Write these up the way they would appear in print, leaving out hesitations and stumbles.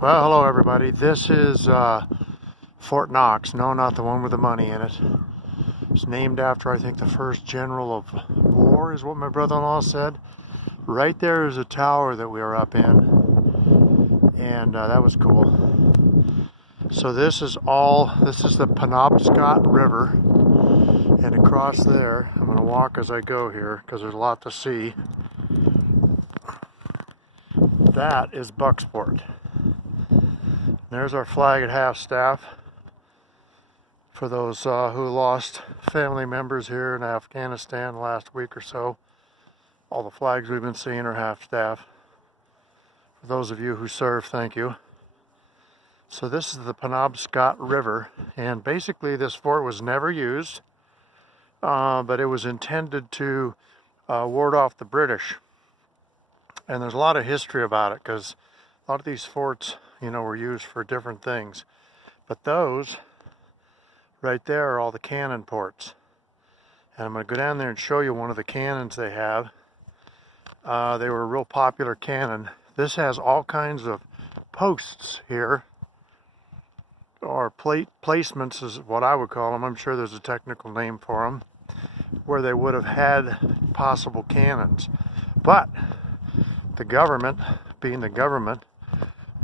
Well, hello everybody. This is Fort Knox. No, not the one with the money in it. It's named after, I think, the first general of war, is what my brother-in-law said. Right there is a tower that we were up in, and that was cool. So this is the Penobscot River, and across there, I'm going to walk as I go here because there's a lot to see. That is Bucksport. There's our flag at half-staff for those who lost family members here in Afghanistan last week or so. All the flags we've been seeing are half-staff. For those of you who serve, thank you. So this is the Penobscot River, and basically this fort was never used, but it was intended to ward off the British. And there's a lot of history about it because a lot of these forts, you know, were used for different things. But those right there are all the cannon ports. And I'm going to go down there and show you one of the cannons they have. They were a real popular cannon. This has all kinds of posts here, or placements is what I would call them. I'm sure there's a technical name for them, where they would have had possible cannons. But the government, being the government,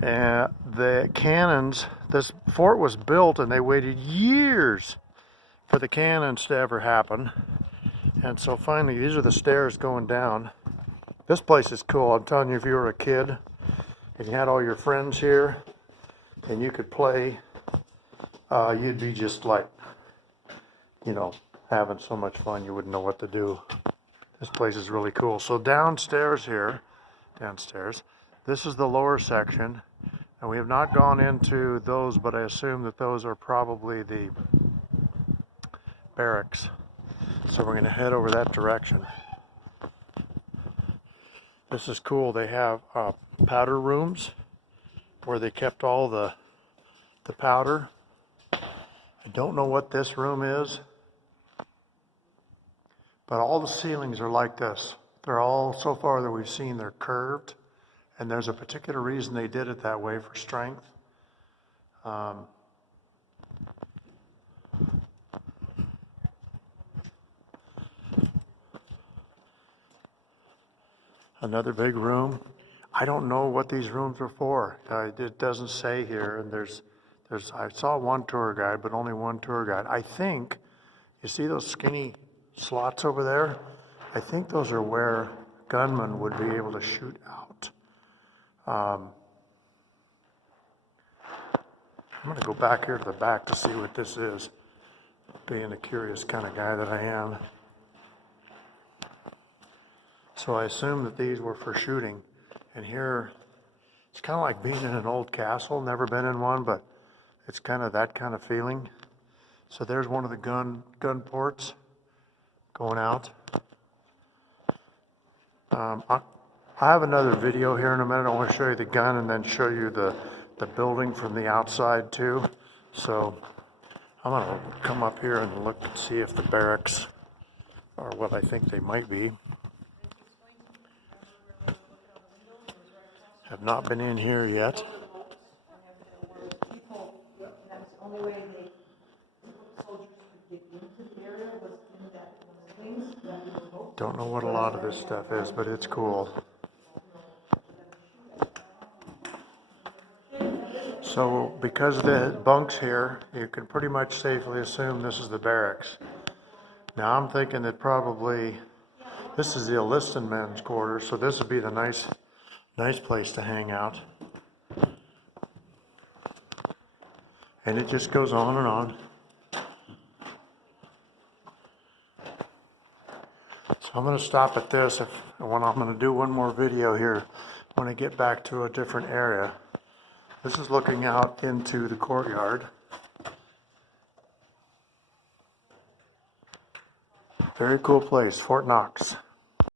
the cannons, this fort was built and they waited years for the cannons to ever happen. And so finally, these are the stairs going down. This place is cool. I'm telling you, if you were a kid and you had all your friends here and you could play, you'd be just like, you know, having so much fun you wouldn't know what to do. This place is really cool. So downstairs, this is the lower section, and we have not gone into those, but I assume that those are probably the barracks. So we're going to head over that direction. This is cool. They have powder rooms where they kept all the powder. I don't know what this room is, but all the ceilings are like this. They're all, so far that we've seen, they're curved. And there's a particular reason they did it that way, for strength. Another big room. I don't know what these rooms are for. It doesn't say here. And I saw one tour guide, but only one tour guide. I think, you see those skinny slots over there? I think those are where gunmen would be able to shoot out. I'm going to go back here to the back to see what this is, being a curious kind of guy that I am. So I assume that these were for shooting. And here, it's kind of like being in an old castle. Never been in one, but it's kind of that kind of feeling. So there's one of the gun ports going out. I have another video here in a minute. I want to show you the gun and then show you the building from the outside too. So I'm going to come up here and look and see if the barracks are what I think they might be. Have not been in here yet. Don't know what a lot of this stuff is, but it's cool. So because of the bunks here, you can pretty much safely assume this is the barracks. Now I'm thinking that probably this is the enlisted men's quarters, so this would be the nice place to hang out. And it just goes on and on. So I'm going to stop at this when I'm going to do one more video here when I get back to a different area. This is looking out into the courtyard. Very cool place, Fort Knox.